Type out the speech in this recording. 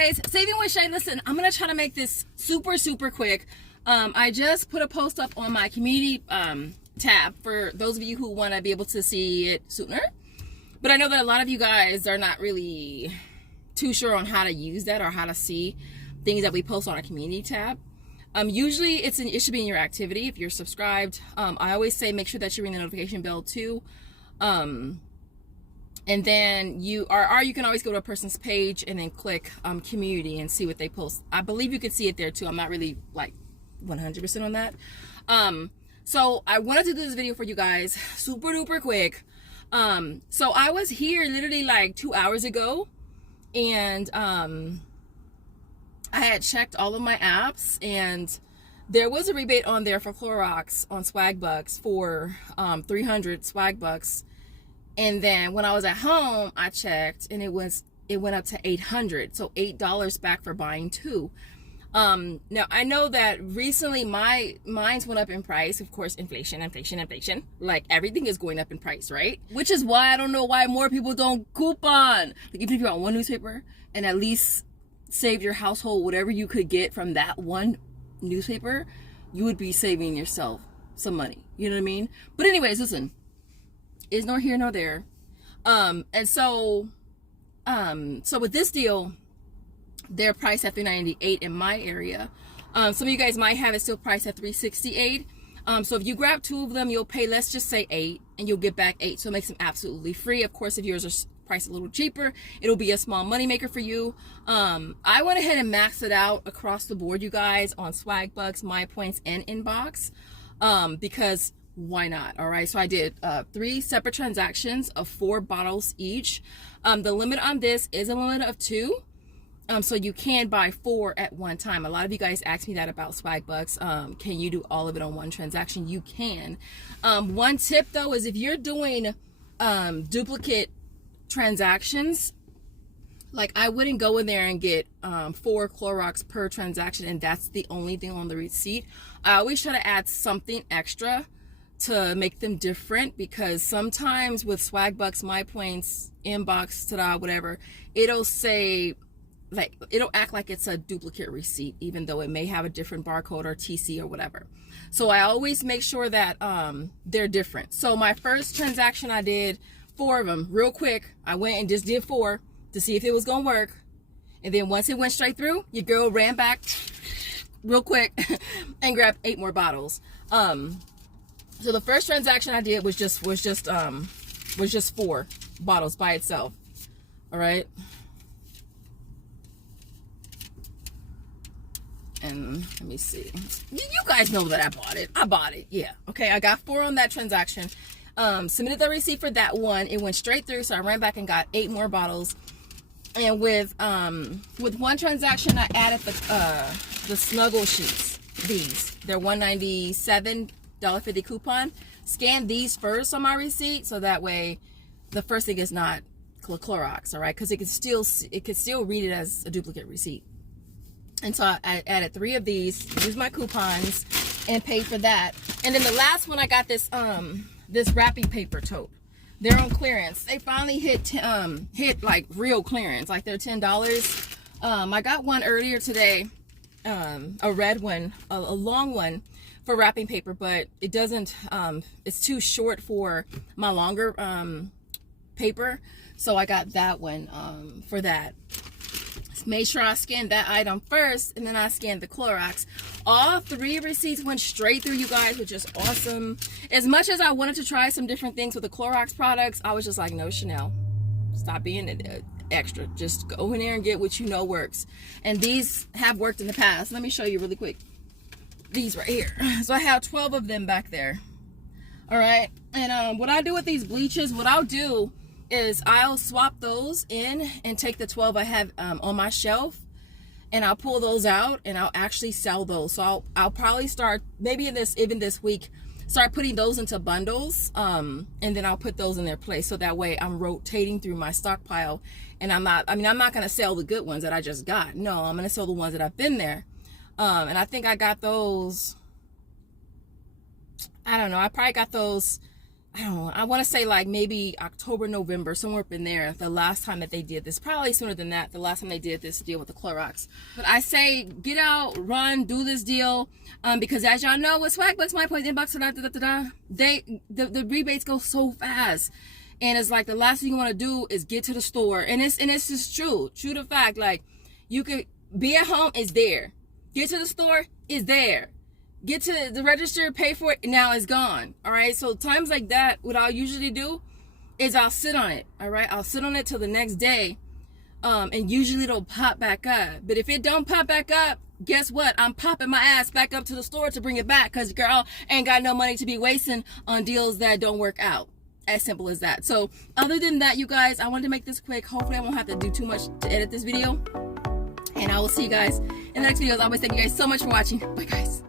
guys, Saving with Shay. Listen, I'm gonna try to make this super quick. I just put a post up on my community tab for those of you who want to be able to see it sooner, but I know that a lot of you guys are not really too sure on how to use that or how to see things that we post on our community tab. Usually it should be in your activity if you're subscribed. I always say make sure that you ring the notification bell too. And then you can always go to a person's page and then click community and see what they post. I believe you can see it there too. I'm not really like 100% on that. So I wanted to do this video for you guys super duper quick. So I was here literally like 2 hours ago, and I had checked all of my apps, and there was a rebate on there for Clorox on Swagbucks for 300 Swagbucks. And then when I was at home, I checked, and it went up to 800, so $8 back for buying two. Now I know that recently mine's went up in price. Of course, inflation. Like everything is going up in price, right? Which is why I don't know why more people don't coupon. Like even if you're on one newspaper and at least save your household whatever you could get from that one newspaper, you would be saving yourself some money. You know what I mean? But anyways, listen, it's nor here nor there. And so with this deal, they're priced at $398 in my area. Some of you guys might have it still priced at $368. So if you grab two of them, you'll pay, let's just say $8, and you'll get back $8. So it makes them absolutely free. Of course, if yours are priced a little cheaper, it'll be a small money maker for you. I went ahead and maxed it out across the board, you guys, on Swagbucks, My Points, and Inbox, because why not? All right, so I did 3 separate transactions of 4 bottles each. The limit on this is a limit of 2. So you can buy 4 at one time. A lot of you guys ask me that about Swagbucks. Can you do all of it on one transaction? You can. One tip though is if you're doing duplicate transactions, like I wouldn't go in there and get 4 Clorox per transaction and that's the only thing on the receipt. I always try to add something extra to make them different, because sometimes with Swagbucks, My Points, Inbox, ta-da, whatever, it'll say, like, it'll act like it's a duplicate receipt even though it may have a different barcode or TC or whatever. So I always make sure that they're different. So my first transaction, I did 4 of them real quick. I went and just did 4 to see if it was gonna work, and then once it went straight through, your girl ran back real quick and grabbed 8 more bottles. So the first transaction I did was just 4 bottles by itself. All right. And let me see. You guys know that I bought it. Yeah. Okay. I got 4 on that transaction. Submitted the receipt for that one. It went straight through. So I ran back and got 8 more bottles. And with one transaction, I added the Snuggle sheets. These, they're $197 $1.50 coupon. Scan these first on my receipt, so that way the first thing is not Clorox, all right? Because it can still read it as a duplicate receipt. And so I added 3 of these, used my coupons, and paid for that. And then the last one, I got this this wrapping paper tote. They're on clearance. They finally hit like real clearance, like they're $10. I got one earlier today, a red one, a long one for wrapping paper, but it doesn't, it's too short for my longer paper. So I got that one for that. Made sure I scanned that item first, and then I scanned the Clorox. All 3 receipts went straight through, you guys, which is awesome. As much as I wanted to try some different things with the Clorox products, I was just like, no, Chanel, stop being extra. Just go in there and get what you know works. And these have worked in the past. Let me show you really quick. These right here. So I have 12 of them back there. All right. And what I do with these bleaches, what I'll do is I'll swap those in and take the 12 I have on my shelf, and I'll pull those out and I'll actually sell those. So I'll probably start maybe even this week, start putting those into bundles, and then I'll put those in their place, so that way I'm rotating through my stockpile, and I'm not going to sell the good ones that I just got. No, I'm going to sell the ones that I've been there. And I think I got those, I don't know, I probably got those I don't know, I want to say like maybe October, November, somewhere up in there, the last time that they did this. Probably sooner than that, the last time they did this deal with the Clorox. But I say get out, run, do this deal, because as y'all know with Swagbucks, my points, inbox, the rebates go so fast. And it's like the last thing you want to do is get to the store. And it's just true to fact. Like, you could be at home, it's there. Get to the store, it's there. Get to the register, pay for it, now it's gone. All right, so times like that, what I'll usually do is I'll sit on it. All right, I'll sit on it till the next day, and usually it'll pop back up. But if it don't pop back up, guess what? I'm popping my ass back up to the store to bring it back, because girl ain't got no money to be wasting on deals that don't work out. As simple as that. So other than that, you guys, I wanted to make this quick. Hopefully I won't have to do too much to edit this video, and I will see you guys in the next videos. I always thank you guys so much for watching. Bye guys.